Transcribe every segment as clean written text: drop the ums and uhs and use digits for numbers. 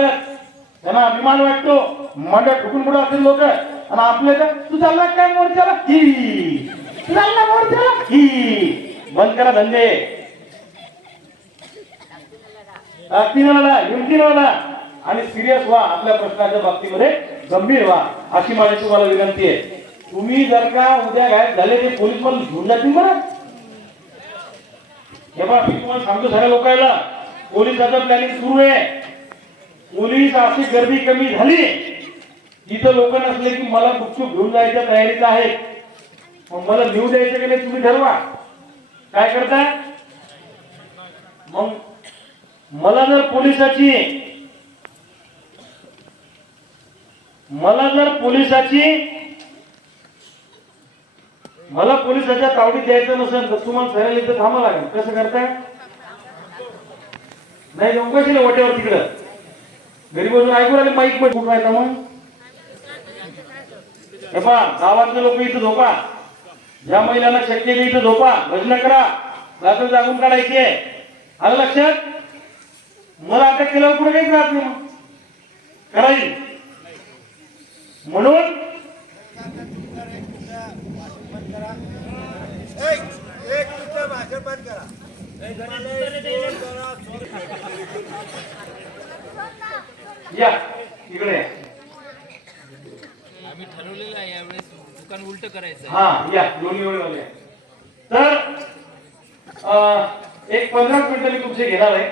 वाटत, त्यांना अभिमान वाटतो, मांड्या ठुकून पुढे असतील लोक. आणि आपले तर तू चालला काय मोर्चाला, ही तू चालला मोर्चाला, ही बंद करा धंदे. आणि सिरियस व्हा, आपल्या प्रश्नाच्या बाबतीमध्ये गंभीर व्हा, अशी माझी तुम्हाला विनंती आहे. तुम्ही जर का उद्या गायब झाले ते पोलीस पण घेऊन जातील बरं. हे बघा मी तुम्हाला सांगतो सगळ्या लोकांना, पोलिसाचं प्लॅनिंग सुरू आहे. पोलीस अशी गर्दी कमी झाली, तिथं लोक नसले की मला गुपचूप घेऊन जायच्या तयारीत आहेत. मग मला घेऊ द्यायचं की नाही तुम्ही ठरवा. काय करता मग. मला जर पोलिसाच्या तावडीत द्यायचं नसेल तर तुम्हाला सरळ इथं थांबा लागेल. कसं करताय नाही जाऊन कशी वाटेवर तिकडं घरी बसून ऐकून आले माईक पण कुठं आहे मग. हे पहा गावातले लोक इथं झोपा, ज्या महिलांना शक्य आहे इथं झोपा, भजन करा, रात्र जागून काढायची आहे. आलं लक्षात. मला अटक केल्यावर पुढे काहीच राहत नाही मग करायची. म्हणून या इकडे आम्ही ठरवलेलं आहे यावेळेस दुकान उलट करायचं. हा या दोन्ही वेळ. तर एक 15 मिनिटं मी तुमचे घेणार आहे.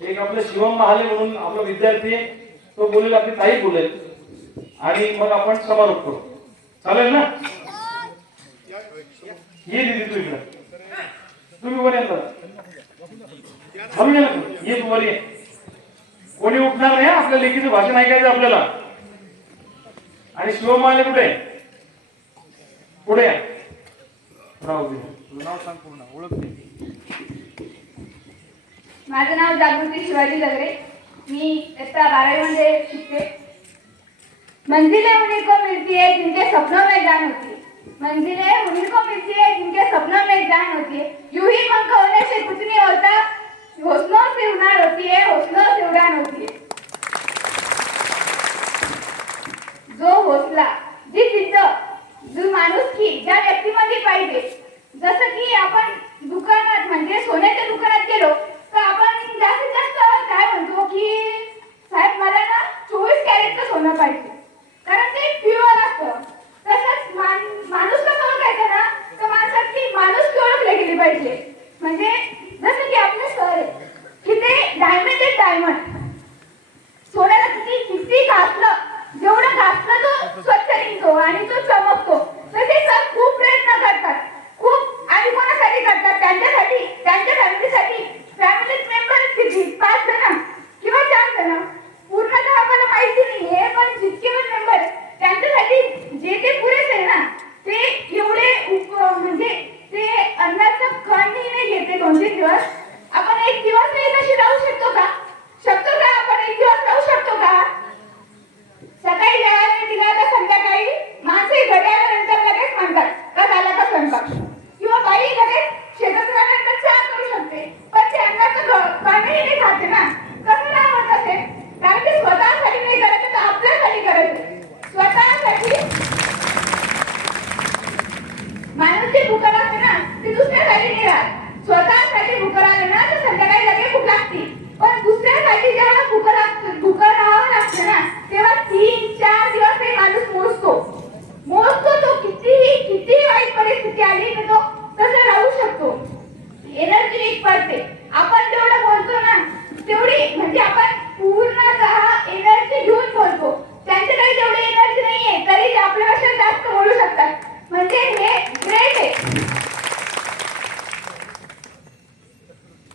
एक आपले शिवम महाले म्हणून आपला विद्यार्थी तो बोलेल, आपली ताई बोलेल आणि मग आपण समारोप करू. चालेल ना. ये दीदी तू इकडे, तुम्ही वर येणार ये, तू वर ये. कोणी उठणार नाही, आपल्या लेखीचं भाषण ऐकायचं आपल्याला. आणि शिवम महाले कुठे पुढे या. राहू दे, तुझं नाव सांग पूर्ण, ओळख दे. माझं नाव जागृती शिवाजी लगरे, मी इयत्ता 12वी मध्ये शिकते. मंजिलें उन्हीं को मिलती है जिनके सपनों में जान होती है, मंजिलें उन्हीं को मिलती है जिनके सपनों में जान होती है. यूं ही पंख होने से कुछ नहीं होता, हौसलों से उड़ान होती है, हौसलों से उड़ान होती है. जो हौसला, जी जिद्द, जो माणुसकी ज्या व्यक्तीमध्ये पाहिजे. जसं की आपण दुकानात म्हणजे सोन्याच्या दुकानात गेलो तर आपण जास्तीत जास्त काय म्हणतो की साहेब मला ना 24 कॅरेटचं सोनं पाहिजे, कारण ते प्युअर असतं. तसंच माणूस कसं ओळखायचं ना, तर माणसाची माणुसकी ओळखली गेली पाहिजे. म्हणजे जसं की आपले सर आहे की ते डायमंड आहे, डायमंड. सोन्याला किती घासलं, जेवढं घासलं तो स्वच्छ निघतो आणि तो चमकतो. तर ते सर खूप प्रयत्न करतात, खूप. आणि कोणासाठी करतात, त्यांच्यासाठी, त्यांच्या फॅमिलीसाठी. फॅमिली मेंबर किती, 5 जण किंवा 4 जण, पूर्णतः आम्हाला माहिती नाही आहे, पण जितके पण मेंबर त्यांच्यासाठी जे ते पुरेसे आहे ना, ते एवढे म्हणजे ते अन्नाचं खणही नाही घेते 2-3 दिवस. आपण एक दिवस तशी राहू शकतो का? आपण एक दिवस राहू शकतो का? सकाळी जेवायला दिला तर संध्याकाळी माणसे घरी आल्यानंतर लगेच म्हणतात का झाला का स्वयंपाक, किंवा बाई लगेच शेतात गेल्यानंतर चहा करू शकते, पण ते अन्नाचं कणही नाही खाते ना. कसं नाही होत असेल? कारण ते स्वतःसाठी नाही करायचं, तर आपल्यासाठी करायचं. स्वतःसाठी माणूस जे भूक लागते ना, ती दुसऱ्यासाठी नाही राहत. स्वतःसाठी भूक लागते ना तर संध्याकाळी लगेच भूक लागते. पण दुसऱ्यासाठी जेव्हा भूक राहावं लागतं ना, तेव्हा 3-4 दिवस ते माणूस मोजतो तो किती वाईट परिस्थिती आली तर तो तसं राहू शकतो. एनर्जी नीट पडते. आपण जेवढं बोलतो ना तेवढी म्हणजे आपण पूर्णतः एनर्जी घेऊन बोलतो. त्यांच्याकडे तेवढी एनर्जी नाहीये तरी ते आपल्यापेक्षा जास्त बोलू शकतात. म्हणजे हे ग्रेट आहे.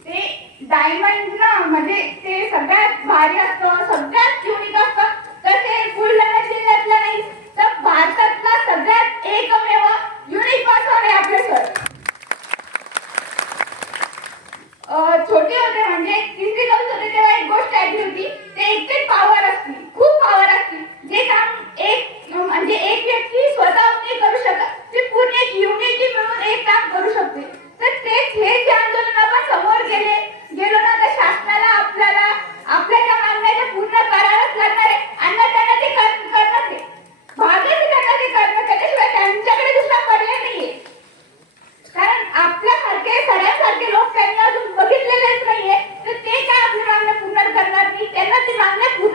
ते डायमंड ना म्हणजे ते सगळ्यात भारी असतं, सगळ्यात युनिक असतं. तर ते बुलढाणा जिल्ह्यातला नाही तर भारतातला सगळ्यात एकमेव युनिक पर्सन आहे आपले सर. छोटे होते म्हणजे 3री क्लास होते तेव्हा एक गोष्ट ऐकली होती. ते इतके पॉवर असते, खूप पॉवर असते. जे काम एक व्यक्ती स्वतः नाही करू शकत, ते पूर्ण एक युनिटी मिळून एक काम करू शकते. तर तेच हे जे आंदोलन आपण समोर गेलो ना, तर शासनाला आपल्या ज्या मागण्या ती मागण्या पूर्ण